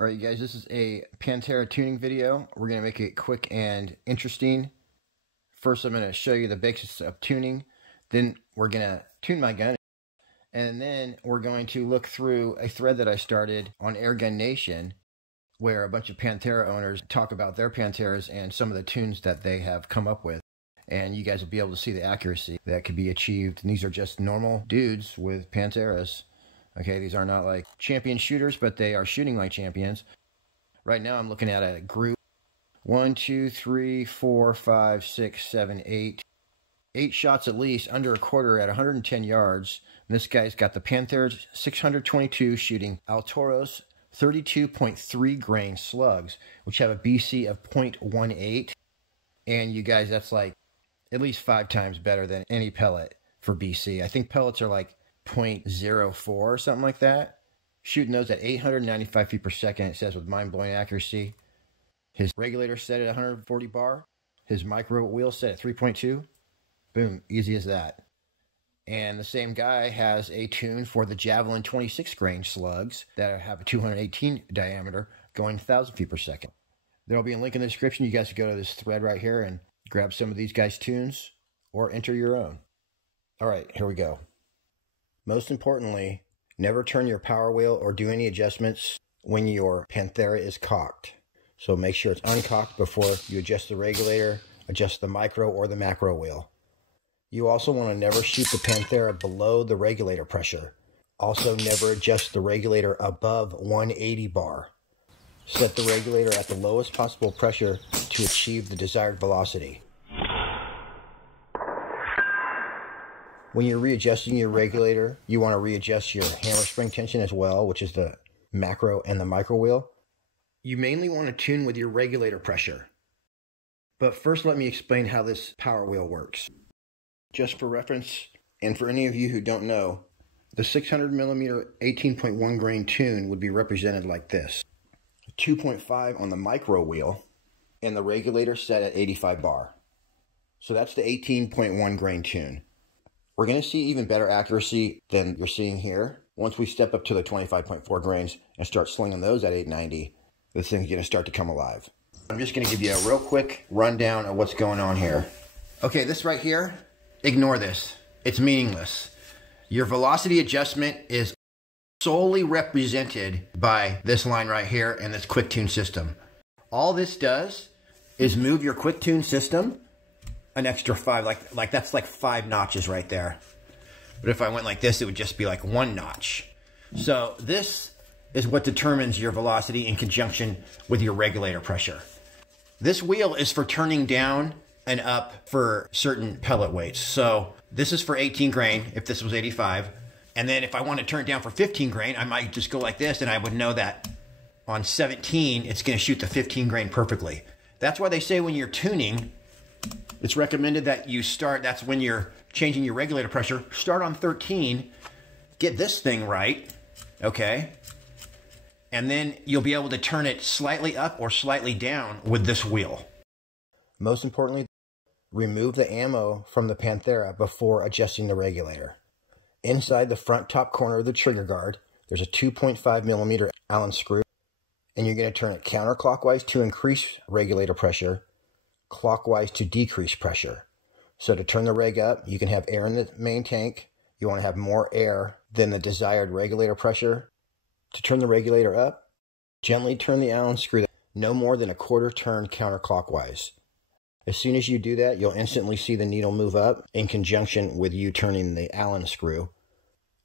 All right, you guys, this is a Panthera tuning video. We're going to make it quick and interesting. First, I'm going to show you the basics of tuning. Then we're going to tune my gun. And then we're going to look through a thread that I started on Airgun Nation, where a bunch of Panthera owners talk about their Pantheras and some of the tunes that they have come up with. And you guys will be able to see the accuracy that could be achieved. And these are just normal dudes with Pantheras. Okay, these are not like champion shooters, but they are shooting like champions. Right now I'm looking at a group. 1, 2, 3, 4, 5, 6, 7, 8. 8 shots at least, under a quarter at 110 yards. And this guy's got the Panthera 622 shooting Altoros 32.3 grain slugs, which have a BC of 0.18. And you guys, that's like at least 5 times better than any pellet for BC. I think pellets are like 0.04 or something like that. Shooting those at 895 feet per second, it says, with mind-blowing accuracy. His regulator set at 140 bar. His micro wheel set at 3.2. Boom, easy as that. And the same guy has a tune for the Javelin 26 grain slugs that have a 218 diameter going 1,000 feet per second. There'll be a link in the description. You guys can go to this thread right here and grab some of these guys' tunes or enter your own. All right, here we go. Most importantly, never turn your power wheel or do any adjustments when your Panthera is cocked. So make sure it's uncocked before you adjust the regulator, adjust the micro or the macro wheel. You also want to never shoot the Panthera below the regulator pressure. Also, never adjust the regulator above 180 bar. Set the regulator at the lowest possible pressure to achieve the desired velocity. When you're readjusting your regulator, you want to readjust your hammer spring tension as well, which is the macro and the micro wheel. You mainly want to tune with your regulator pressure. But first, let me explain how this power wheel works. Just for reference, and for any of you who don't know, the 600 millimeter 18.1 grain tune would be represented like this. 2.5 on the micro wheel, and the regulator set at 85 bar. So that's the 18.1 grain tune. We're going to see even better accuracy than you're seeing here. Once we step up to the 25.4 grains and start slinging those at 890, this thing's going to start to come alive. I'm just going to give you a real quick rundown of what's going on here. Okay, this right here, ignore this. It's meaningless. Your velocity adjustment is solely represented by this line right here and this quick tune system. All this does is move your quick tune system an extra 5, like that's like 5 notches right there. But if I went like this, it would just be like 1 notch. So this is what determines your velocity in conjunction with your regulator pressure. This wheel is for turning down and up for certain pellet weights. So this is for 18 grain if this was 85. And then if I want to turn it down for 15 grain, I might just go like this, and I would know that on 17, it's going to shoot the 15 grain perfectly. That's why they say when you're tuning, it's recommended that you start, that's when you're changing your regulator pressure, start on 13, get this thing right, okay? And then you'll be able to turn it slightly up or slightly down with this wheel. Most importantly, remove the ammo from the Panthera before adjusting the regulator. Inside the front top corner of the trigger guard, there's a 2.5 millimeter Allen screw, and you're going to turn it counterclockwise to increase regulator pressure, clockwise to decrease pressure. So to turn the reg up, you can have air in the main tank. You want to have more air than the desired regulator pressure. To turn the regulator up, gently turn the Allen screw no more than a quarter turn counterclockwise. As soon as you do that, you'll instantly see the needle move up in conjunction with you turning the Allen screw.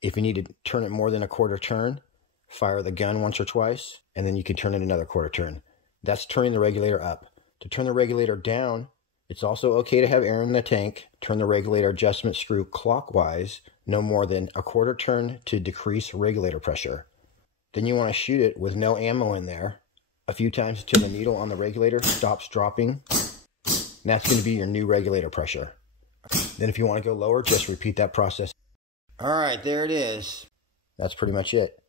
If you need to turn it more than a quarter turn, fire the gun once or twice, and then you can turn it another quarter turn. That's turning the regulator up. To turn the regulator down, it's also okay to have air in the tank. Turn the regulator adjustment screw clockwise, no more than a quarter turn to decrease regulator pressure. Then you want to shoot it with no ammo in there a few times until the needle on the regulator stops dropping. And that's going to be your new regulator pressure. Then if you want to go lower, just repeat that process. All right, there it is. That's pretty much it.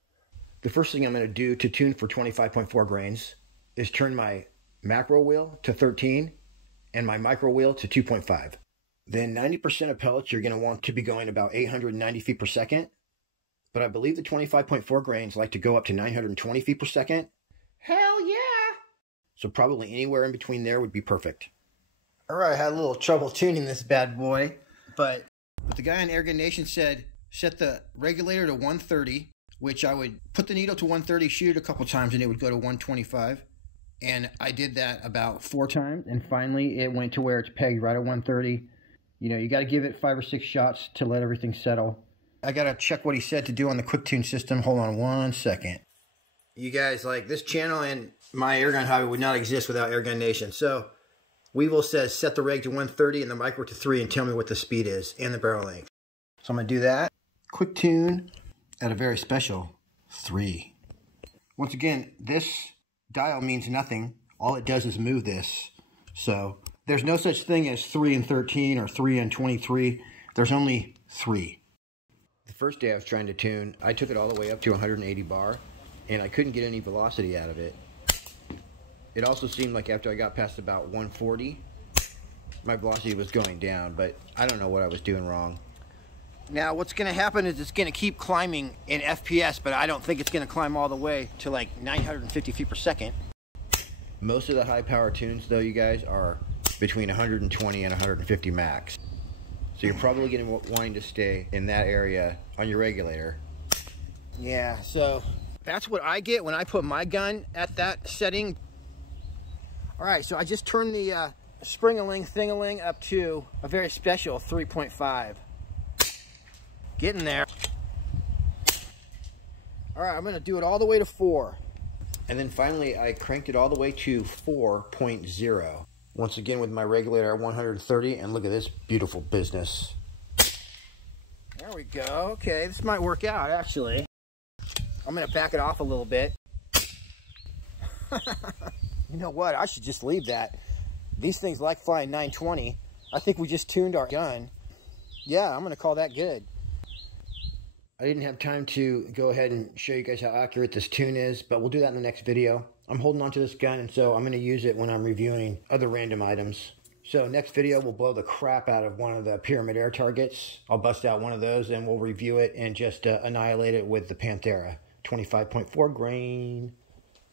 The first thing I'm going to do to tune for 25.4 grains is turn my macro wheel to 13 and my micro wheel to 2.5. Then 90% of pellets you're going to want to be going about 890 feet per second. But I believe the 25.4 grains like to go up to 920 feet per second. Hell yeah! So probably anywhere in between there would be perfect. Alright, I had a little trouble tuning this bad boy, but the guy on Airgun Nation said set the regulator to 130, which I would put the needle to 130, shoot it a couple times, and it would go to 125. And I did that about 4 times, and finally it went to where it's pegged right at 130. You know, you got to give it 5 or 6 shots to let everything settle. I got to check what he said to do on the quick tune system. Hold on 1 second. You guys, like, this channel and my airgun hobby would not exist without Airgun Nation. So Weevil says set the reg to 130 and the micro to 3 and tell me what the speed is and the barrel length. So I'm going to do that. Quick tune at a very special 3. Once again, this dial means nothing. All it does is move this. So there's no such thing as 3 and 13 or 3 and 23. There's only 3. The first day I was trying to tune, I took it all the way up to 180 bar, and I couldn't get any velocity out of it. It also seemed like after I got past about 140, my velocity was going down, but I don't know what I was doing wrong. Now what's going to happen is it's going to keep climbing in FPS, but I don't think it's going to climb all the way to like 950 feet per second. Most of the high power tunes though, you guys, are between 120 and 150 max. So you're probably going to wanting to stay in that area on your regulator. Yeah, so that's what I get when I put my gun at that setting. Alright, so I just turned the spring-a-ling-thing-a-ling up to a very special 3.5. Getting there. Alright, I'm going to do it all the way to 4. And then finally, I cranked it all the way to 4.0. Once again with my regulator at 130, and look at this beautiful business. There we go. Okay, this might work out, actually. I'm going to back it off a little bit. You know what? I should just leave that. These things like flying 920. I think we just tuned our gun. Yeah, I'm going to call that good. I didn't have time to go ahead and show you guys how accurate this tune is, but we'll do that in the next video. I'm holding on to this gun, and so I'm going to use it when I'm reviewing other random items. So next video, we'll blow the crap out of one of the Pyramid Air targets. I'll bust out one of those, and we'll review it and just annihilate it with the Panthera. 25.4 grain.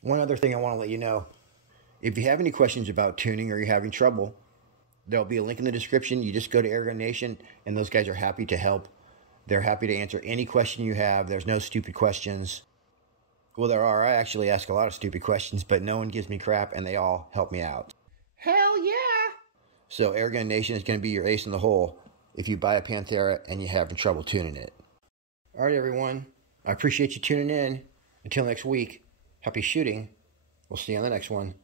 One other thing I want to let you know. If you have any questions about tuning or you're having trouble, there'll be a link in the description. You just go to Airgun Nation, and those guys are happy to help. They're happy to answer any question you have. There's no stupid questions. Well, there are. I actually ask a lot of stupid questions, but no one gives me crap, and they all help me out. Hell yeah! So Airgun Nation is going to be your ace in the hole if you buy a Panthera and you're having trouble tuning it. All right, everyone. I appreciate you tuning in. Until next week, happy shooting. We'll see you on the next one.